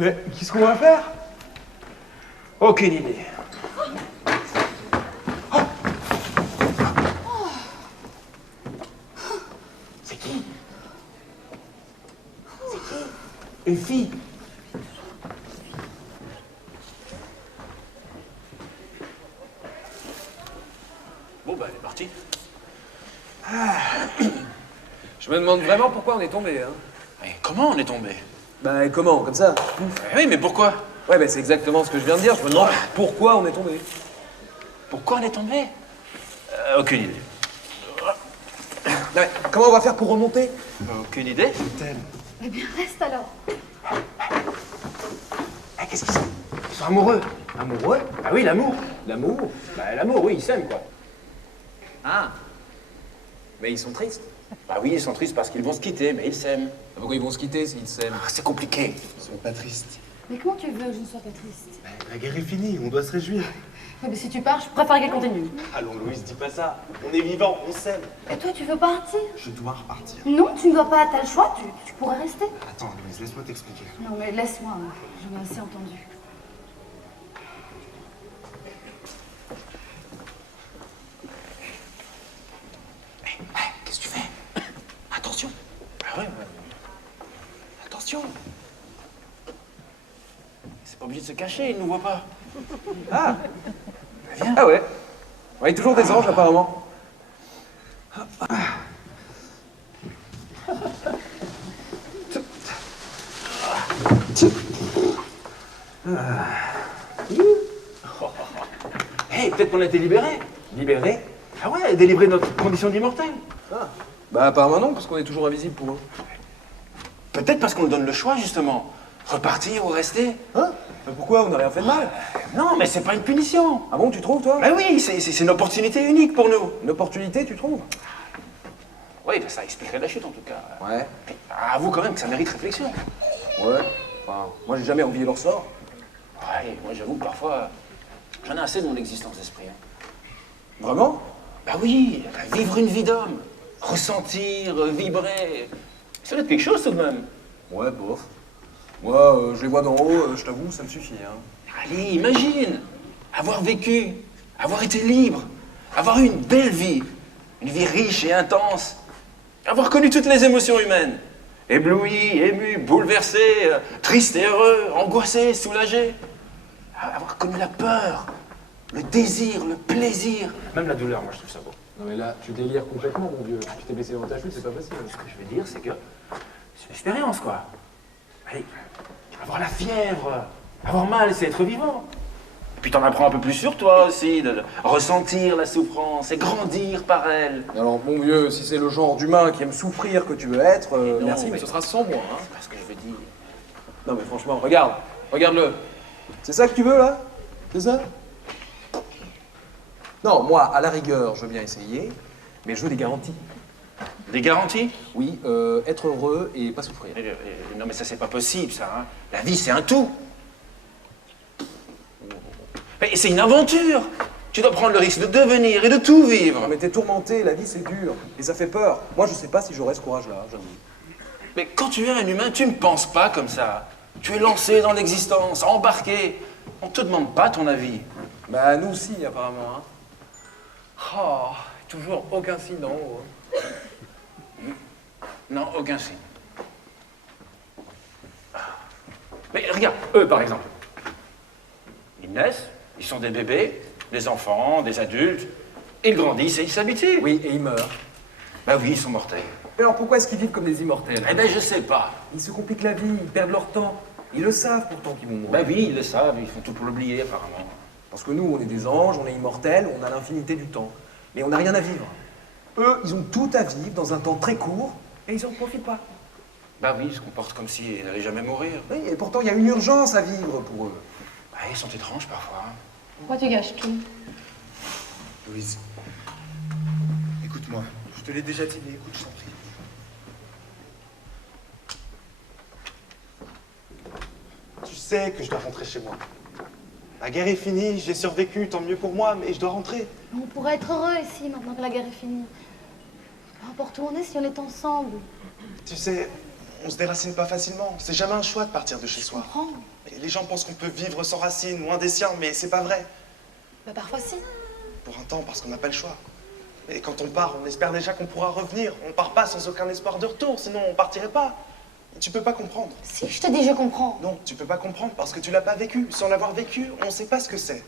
Mais qu'est-ce qu'on va faire? Aucune idée. C'est qui? C'est qui? Une fille. Bon, bah, elle est partie. Je me demande vraiment pourquoi on est tombé, hein. Mais comment on est tombé? Bah comment, comme ça? Oui, mais pourquoi? Ouais, bah c'est exactement ce que je viens de dire. Je me demande pourquoi on est tombé. Pourquoi on est tombé? Aucune idée. Ouais, comment on va faire pour remonter? Aucune idée. Eh bien, reste alors. Eh, qu'est-ce qu'ils sont? Ils sont amoureux. Amoureux? Ah oui, l'amour. L'amour? Bah, l'amour, oui, ils s'aiment, quoi. Ah. Mais ils sont tristes. Bah oui, ils sont tristes parce qu'ils vont se quitter, mais ils s'aiment. Pourquoi ils vont se quitter s'ils s'aiment? Ah, c'est compliqué. Sois pas triste. Mais comment tu veux que je ne sois pas triste? La guerre est finie, on doit se réjouir. Ouais, mais si tu pars, je préfère qu'elle continue. Allons, Louise, dis pas ça. On est vivants, on s'aime. Et toi, tu veux partir? Je dois repartir. Non, tu ne dois pas, t'as le choix, tu pourrais rester. Attends, Louise, laisse-moi t'expliquer. Non, mais laisse-moi, j'en ai assez entendu. Qu'est-ce que tu fais? Attention. Ah ouais. Attention. C'est pas obligé de se cacher, il nous voit pas. Ah. Ah ouais. Ouais, toujours des anges apparemment. Hé, peut-être qu'on a été libérés. Libérés? Ah ouais, délivrés de notre condition d'immortel. Bah apparemment non, parce qu'on est toujours invisible pour eux. Peut-être parce qu'on nous donne le choix, justement. Repartir ou rester. Hein? Mais pourquoi? On n'a rien fait de mal. Non, mais c'est pas une punition. Ah bon, tu trouves toi? Bah oui, c'est une opportunité unique pour nous. Une opportunité, tu trouves? Oui, bah ça expliquerait la chute, en tout cas. Ouais. Puis, avoue quand même que ça mérite réflexion. Ouais. Enfin, moi j'ai jamais envié leur sort. Ouais, moi j'avoue que parfois, j'en ai assez de mon existence d'esprit. Hein. Vraiment? Bah oui, vivre une vie d'homme, ressentir, vibrer, ça doit être quelque chose tout de même. Ouais, bof. Moi, je les vois d'en haut, je t'avoue, ça me suffit, hein. Allez, imagine, avoir vécu, avoir été libre, avoir eu une belle vie, une vie riche et intense, avoir connu toutes les émotions humaines, ébloui, ému, bouleversé, triste et heureux, angoissé, soulagé, avoir connu la peur, le désir, le plaisir, même la douleur, moi je trouve ça beau. Non mais là, tu délires complètement, mon vieux. Tu t'es blessé dans ta chute, c'est pas possible. Ce que je veux dire, c'est que c'est une expérience, quoi. Allez, avoir la fièvre, avoir mal, c'est être vivant. Et puis t'en apprends un peu plus sur toi aussi, de ressentir la souffrance et grandir par elle. Alors, mon vieux, si c'est le genre d'humain qui aime souffrir que tu veux être, non, merci, mais mais ce sera sans moi, hein. C'est pas ce que je veux dire. Non mais franchement, regarde, regarde-le. C'est ça que tu veux, là? C'est ça? Non, moi, à la rigueur, je veux bien essayer, mais je veux des garanties. Des garanties? Oui, être heureux et pas souffrir. Non mais ça c'est pas possible ça. Hein. La vie c'est un tout. Mais c'est une aventure. Tu dois prendre le risque de devenir et de tout vivre. Mais t'es tourmenté, la vie c'est dur, et ça fait peur. Moi, je sais pas si j'aurais ce courage-là, j'avoue. Mais quand tu es un humain, tu ne penses pas comme ça. Tu es lancé dans l'existence, embarqué. On te demande pas ton avis. Bah, nous aussi, apparemment, hein. Oh, toujours aucun signe d'en haut. Non, aucun signe. Mais regarde, eux par exemple. Ils naissent, ils sont des bébés, des enfants, des adultes. Ils grandissent et ils s'habituent. Oui, et ils meurent. Bah oui, ils sont mortels. Mais alors pourquoi est-ce qu'ils vivent comme des immortels? Eh ben je sais pas. Ils se compliquent la vie, ils perdent leur temps. Ils le savent pourtant qu'ils vont Bah mourir. oui, ils le savent, ils font tout pour l'oublier apparemment. Parce que nous, on est des anges, on est immortels, on a l'infinité du temps. Mais on n'a rien à vivre. Eux, ils ont tout à vivre dans un temps très court, et ils en profitent pas. Bah oui, ils se comportent comme s'ils n'allaient jamais mourir. Oui, et pourtant, il y a une urgence à vivre pour eux. Bah, ils sont étranges parfois. Pourquoi tu gâches tout? Louise, écoute-moi. Je te l'ai déjà dit, mais écoute, je t'en prie. Tu sais que je dois rentrer chez moi. La guerre est finie, j'ai survécu, tant mieux pour moi, mais je dois rentrer. On pourrait être heureux ici, maintenant que la guerre est finie. Peu importe où on est, si on est ensemble. Tu sais, On se déracine pas facilement. C'est jamais un choix de partir de chez Je soi. comprends. Et les gens pensent qu'on peut vivre sans racines, loin des siens, mais c'est pas vrai. Bah parfois si. Pour un temps, parce qu'on n'a pas le choix. Et quand on part, on espère déjà qu'on pourra revenir. On part pas sans aucun espoir de retour, sinon on partirait pas. Et tu peux pas comprendre. Si, je te dis je comprends. Non, tu peux pas comprendre parce que tu l'as pas vécu. Sans l'avoir vécu, on sait pas ce que c'est.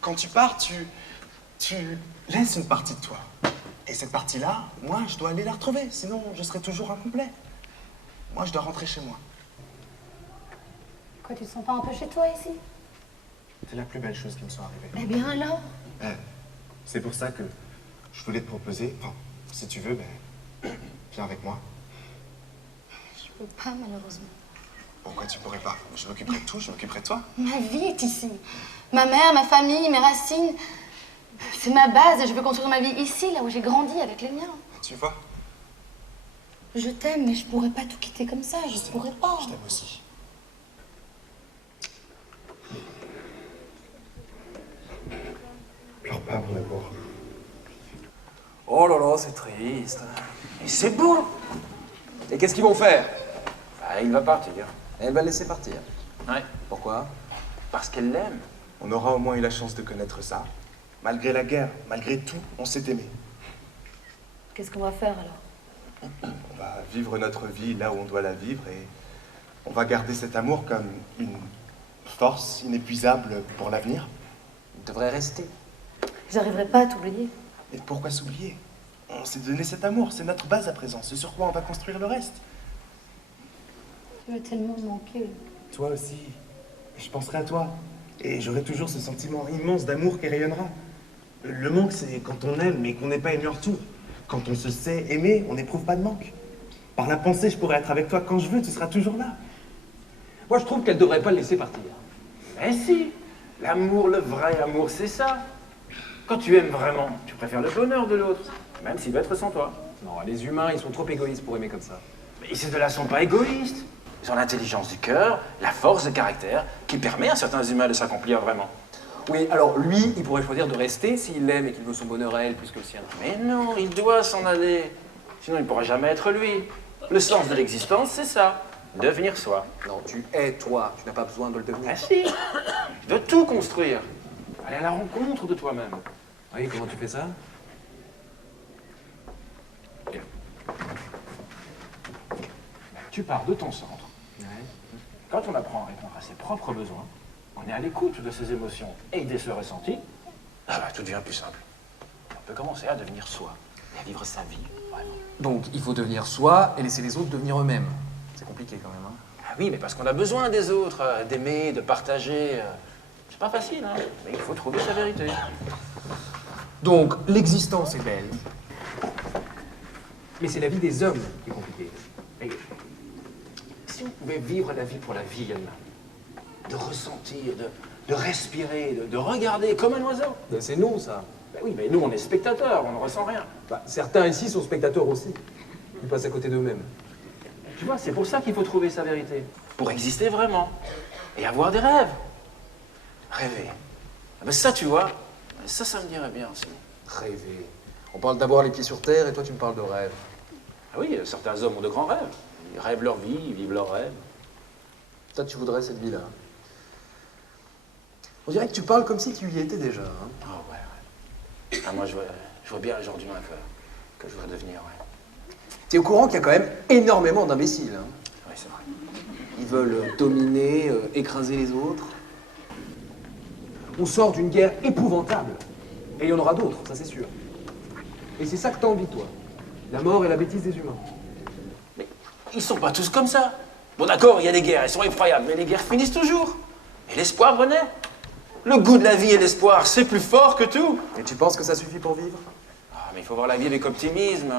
Quand tu pars, tu laisses une partie de toi. Et cette partie-là, moi, je dois aller la retrouver, sinon je serai toujours incomplet. Moi, je dois rentrer chez moi. Quoi, tu te sens pas un peu chez toi ici? C'est la plus belle chose qui me soit arrivée. Eh bien alors? C'est pour ça que je voulais te proposer, enfin, si tu veux, viens avec moi. Je peux pas malheureusement. Pourquoi tu pourrais pas? Je m'occuperai de tout, je m'occuperai de toi. Ma vie est ici. Ma mère, ma famille, mes racines. C'est ma base et je veux construire ma vie ici, là où j'ai grandi avec les miens. Tu vois? Je t'aime, mais je pourrais pas tout quitter comme ça, je pourrais pas. Je t'aime aussi. Pleure pas, mon amour. Oh là là, c'est triste. Et c'est beau. Et qu'est-ce qu'ils vont faire? Ah, il va partir. Elle va le laisser partir. Ouais. Pourquoi? Parce qu'elle l'aime. On aura au moins eu la chance de connaître ça. Malgré la guerre, malgré tout, on s'est aimé. Qu'est-ce qu'on va faire alors? On va vivre notre vie là où on doit la vivre et on va garder cet amour comme une force inépuisable pour l'avenir. Il devrait rester. J'arriverai pas à t'oublier. Et pourquoi s'oublier? On s'est donné cet amour, c'est notre base à présent, ce sur quoi on va construire le reste. Tu veux tellement me manquer. Toi aussi, je penserai à toi. Et j'aurai toujours ce sentiment immense d'amour qui rayonnera. Le manque, c'est quand on aime mais qu'on n'est pas aimé en retour. Quand on se sait aimer, on n'éprouve pas de manque. Par la pensée, je pourrais être avec toi quand je veux, tu seras toujours là. Moi, je trouve qu'elle devrait pas le laisser partir. Mais si. L'amour, le vrai amour, c'est ça. Quand tu aimes vraiment, tu préfères le bonheur de l'autre, même s'il doit être sans toi. Non, les humains, ils sont trop égoïstes pour aimer comme ça. Mais ces deux-là sont pas égoïstes. Ils ont l'intelligence du cœur, la force de caractère, qui permet à certains humains de s'accomplir vraiment. Oui, alors lui, il pourrait choisir de rester s'il l'aime et qu'il veut son bonheur à elle plus que le sien. Mais non, il doit s'en aller. Sinon, il ne pourra jamais être lui. Le sens de l'existence, c'est ça. Devenir soi. Non, tu es toi, tu n'as pas besoin de le devenir. Ah si. De tout construire. Aller à la rencontre de toi-même. Oui, comment tu fais ça? Bien. Tu pars de ton centre. Quand on apprend à répondre à ses propres besoins, on est à l'écoute de ses émotions et de ses ressentis, tout devient plus simple. On peut commencer à devenir soi et à vivre sa vie, vraiment. Donc, il faut devenir soi et laisser les autres devenir eux-mêmes. C'est compliqué quand même, hein? Ah oui, mais parce qu'on a besoin des autres, d'aimer, de partager. C'est pas facile, hein, mais il faut trouver sa vérité. Donc, l'existence est belle. Mais c'est la vie des hommes qui est compliquée. Mais si on pouvait vivre la vie pour la vie elle-même, de ressentir, de respirer, de regarder comme un oiseau. Ben, c'est nous, ça. Ben oui, mais nous, on est spectateurs, on ne ressent rien. Bah, certains ici sont spectateurs aussi. Ils passent à côté d'eux-mêmes. Tu vois, c'est pour ça qu'il faut trouver sa vérité. Pour exister vraiment. Et avoir des rêves. Rêver. Ah ben ça, tu vois, ça me dirait bien aussi. Rêver. On parle d'avoir les pieds sur terre et toi, tu me parles de rêve. Ah oui, certains hommes ont de grands rêves. Ils rêvent leur vie, ils vivent leurs rêves. Toi, tu voudrais cette vie-là. On dirait que tu parles comme si tu y étais déjà. Hein. Ah ouais, ouais. Ah, moi, je vois bien le genre d'humain que je voudrais devenir, ouais. Tu es au courant qu'il y a quand même énormément d'imbéciles. Hein. Oui, c'est vrai. Ils veulent dominer, écraser les autres. On sort d'une guerre épouvantable. Et il y en aura d'autres, ça c'est sûr. Et c'est ça que t'as envie, toi. La mort et la bêtise des humains. Mais ils sont pas tous comme ça. Bon d'accord, il y a des guerres, elles sont effroyables, mais les guerres finissent toujours. Et l'espoir renaît. Le goût de la vie et l'espoir, c'est plus fort que tout. Et tu penses que ça suffit pour vivre? Ah, mais il faut voir la vie avec optimisme.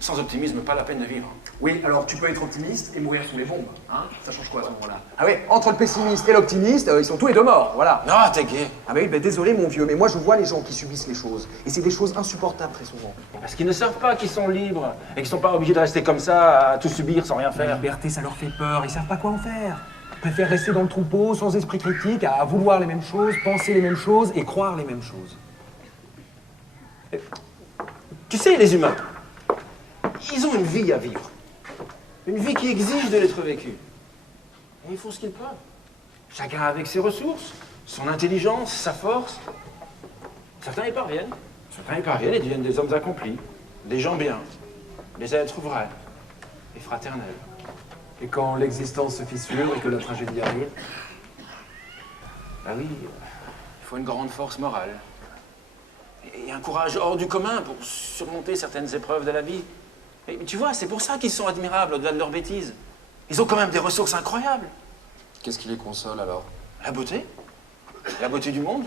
Sans optimisme, pas la peine de vivre. Oui, alors tu peux être optimiste et mourir sous les bombes. Hein? Ça change quoi à ce moment-là? Ah ouais, entre le pessimiste et l'optimiste, ils sont tous les deux morts, voilà. Non, t'es gay. Ah bah oui, bah désolé mon vieux, mais moi je vois les gens qui subissent les choses. Et c'est des choses insupportables très souvent. Parce qu'ils ne savent pas qu'ils sont libres et qu'ils sont pas obligés de rester comme ça, à tout subir sans rien La faire. liberté, ça leur fait peur, ils savent pas quoi en faire. Ils préfèrent rester dans le troupeau, sans esprit critique, à vouloir les mêmes choses, penser les mêmes choses et croire les mêmes choses. Tu sais, les humains, ils ont une vie à vivre. Une vie qui exige de l'être vécue. Et ils font ce qu'ils peuvent. Chacun avec ses ressources, son intelligence, sa force. Certains y parviennent. Certains y parviennent et deviennent des hommes accomplis, des gens bien, des êtres vrais et fraternels. Et quand l'existence se fissure et que la tragédie arrive? Bah oui, il faut une grande force morale. Et un courage hors du commun pour surmonter certaines épreuves de la vie. Mais tu vois, c'est pour ça qu'ils sont admirables au-delà de leurs bêtises. Ils ont quand même des ressources incroyables. Qu'est-ce qui les console alors? La beauté du monde,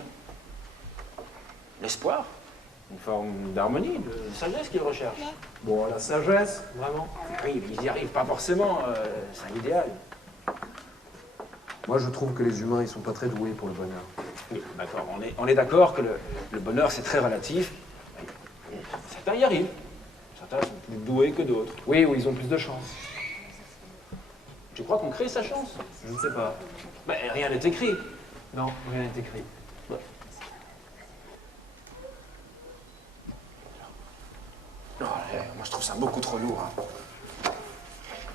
l'espoir, une forme d'harmonie, de sagesse qu'ils recherchent. Bon, la sagesse, vraiment? Oui, mais ils n'y arrivent pas forcément, c'est un idéal. Moi, je trouve que les humains, ils sont pas très doués pour le bonheur. Oui, d'accord, on est d'accord que le bonheur, c'est très relatif. Certains y arrivent, certains sont plus doués que d'autres. Oui, ou ils ont plus de chance. Tu crois qu'on crée sa chance? Je ne sais pas. Ben, rien n'est écrit. Non, rien n'est écrit. Non, moi je trouve ça beaucoup trop lourd. Hein.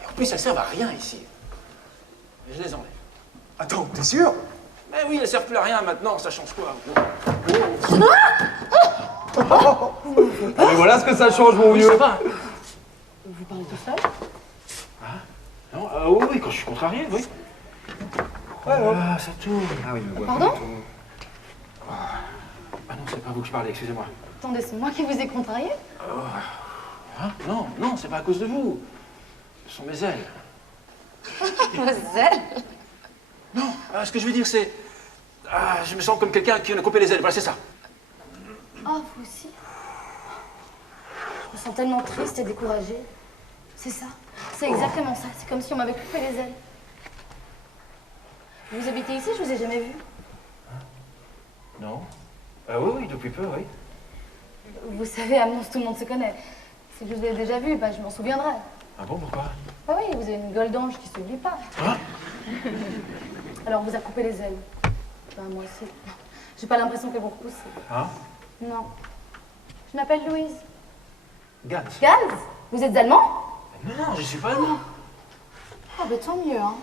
Et en plus, elles servent à rien ici. Et je les enlève. Attends, t'es sûr? Mais oui, elles servent plus à rien maintenant, ça change quoi? Mais voilà ce que ça change, mon Oui, vieux. ça va. Vous parlez tout seul? Non, oui, oui, quand je suis contrarié, oui. Ah, ça tourne. Ah oui, me voilà. Pardon? Ah non, c'est pas vous que je parlais, excusez-moi. Attendez, c'est moi qui vous ai contrarié? Hein? Non, non, c'est pas à cause de vous. Ce sont mes ailes. Vos ailes? Non, ce que je veux dire, c'est... Ah, je me sens comme quelqu'un qui en a coupé les ailes, voilà, c'est ça. Oh, vous aussi? Je me sens tellement triste et découragée. C'est ça. C'est exactement ça. C'est comme si on m'avait coupé les ailes. Vous habitez ici? Je vous ai jamais vu. Non? Oui, oui, depuis peu, oui. Vous savez, à Mons, tout le monde se connaît. Si je vous ai déjà vu, bah, je m'en souviendrai. Ah bon, pourquoi? Ah oui, vous avez une gueule d'ange qui s'oublie pas. Hein? Alors, on vous a coupé les ailes. Bah, moi aussi. J'ai pas l'impression qu'elles vous repoussent. Hein? Non. Je m'appelle Louise. Gans. Gaz? Vous êtes allemand? Non, non, je suis pas allemand. Ah, bah tant mieux, hein.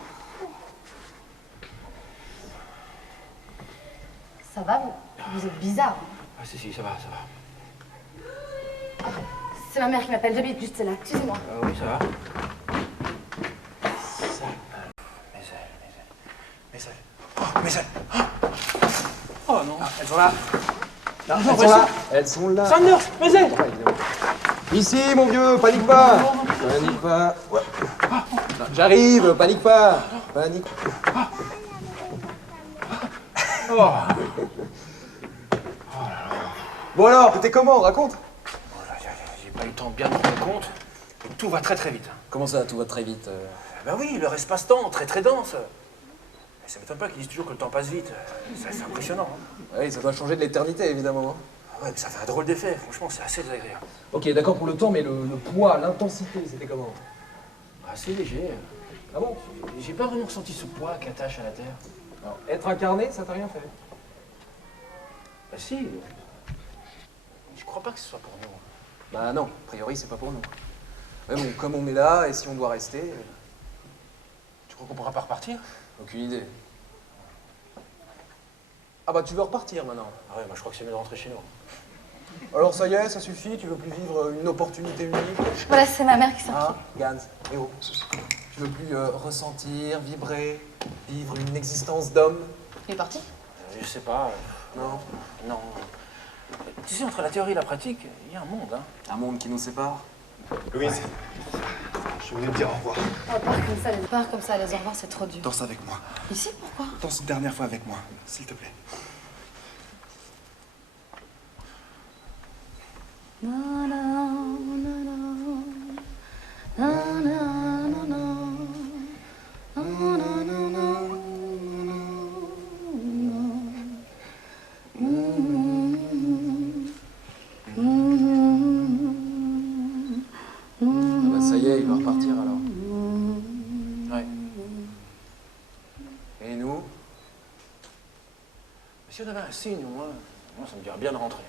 Ça va, vous êtes bizarre. Ah, si, ça va, ça va. C'est ma mère qui m'appelle, j'habite juste là, excusez-moi. Oui, ça va. Ça. Mes ailes. Oh, mes ailes. Oh non. Elles sont là. Non, Elles sont là. Elles sont là. Sanders, mes ailes. Ici, mon vieux, panique pas. Panique pas. Ouais. Non, j'arrive, panique pas. Panique. Oh. Bon alors, t'étais comment? Raconte. J'ai pas eu le temps de bien me rendre compte. Tout va très très vite. Hein. Comment ça, tout va très vite? Ben oui, leur espace-temps, très très dense. Mais ça m'étonne pas qu'ils disent toujours que le temps passe vite. C'est impressionnant. Hein. Oui, ça doit changer de l'éternité, évidemment. Ah ouais, mais ça fait un drôle d'effet. Franchement, c'est assez désagréable. Ok, d'accord pour le temps, mais le poids, l'intensité, c'était comment? Assez léger. Ah bon? J'ai pas vraiment ressenti ce poids qui attache à la Terre. Alors, être incarné, ça t'a rien fait? Bah si. Je crois pas que ce soit pour nous. Bah non, a priori, c'est pas pour nous. Mais bon, comme on est là, et si on doit rester... Tu crois qu'on pourra pas repartir? Aucune idée. Ah bah tu veux repartir maintenant? Ah ouais, moi je crois que c'est mieux de rentrer chez nous. Alors ça y est, ça suffit, tu veux plus vivre une opportunité unique? Voilà, c'est ma mère qui s'en Ah, Gans, eh oh. Tu veux plus ressentir, vibrer, vivre une existence d'homme? Il est parti? Je sais pas. Non? Non. Tu sais, entre la théorie et la pratique, il y a un monde, hein. Un monde qui nous sépare? Louise, je voulais te dire au revoir. Oh, pars comme ça, les enfants, c'est trop dur. Danse avec moi. Ici, pourquoi? Danse une dernière fois avec moi, s'il te plaît. Ah bah ça y est, il va repartir alors. Ouais. Et nous? Mais si on avait un signe, au moins, moi, ça me dirait bien de rentrer.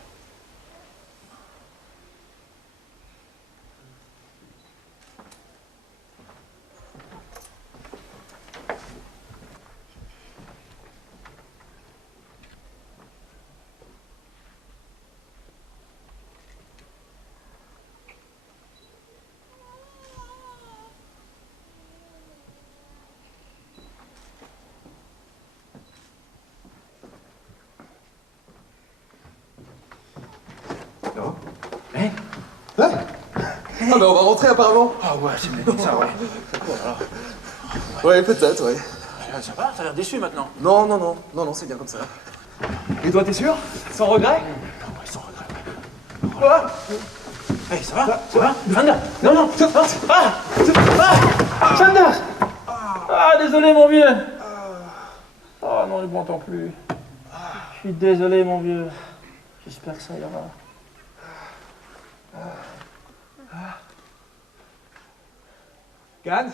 terminé. Ah bah on va rentrer apparemment. Ah ouais, c'est mieux comme ça, ouais. Ouais, peut-être, ouais. Ça va, t'as l'air déçu maintenant. Non, c'est bien comme ça. Et toi, t'es sûr? Sans regret? Ouais, sans regret. Quoi? Hey, ça va? Ça va? Chandler! Non, non! Chandler! Ah, désolé, mon vieux! Oh non, je m'entends plus. Je suis désolé, mon vieux. J'espère que ça ira. Gans?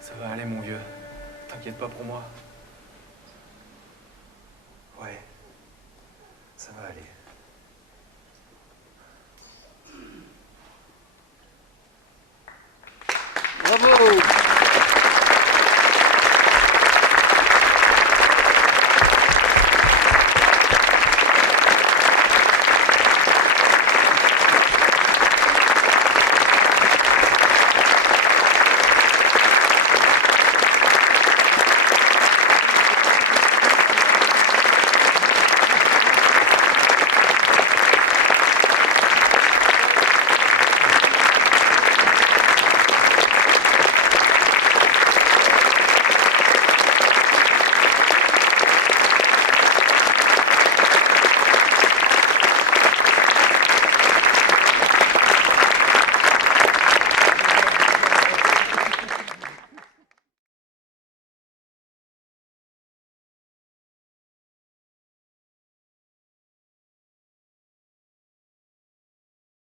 Ça va aller, mon vieux. T'inquiète pas pour moi. Ouais, ça va aller.